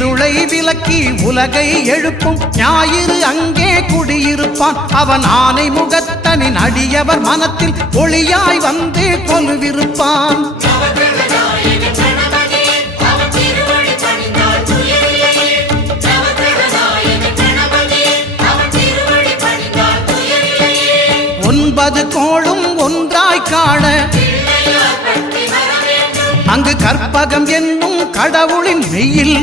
இருளை விலக்கி உலகை எழுப்பும் ஞாயிறு அங்கே குடியிருப்பான். அவன் ஆனை முகத்தனின் அடியவர் மனத்தில் ஒளியாய் வந்து கொலுவிருப்பான். ஒன்பது கோளும் ஒன்றாய் காண அங்கு கற்பகம் என்னும் கடவுளின் மெய்யில்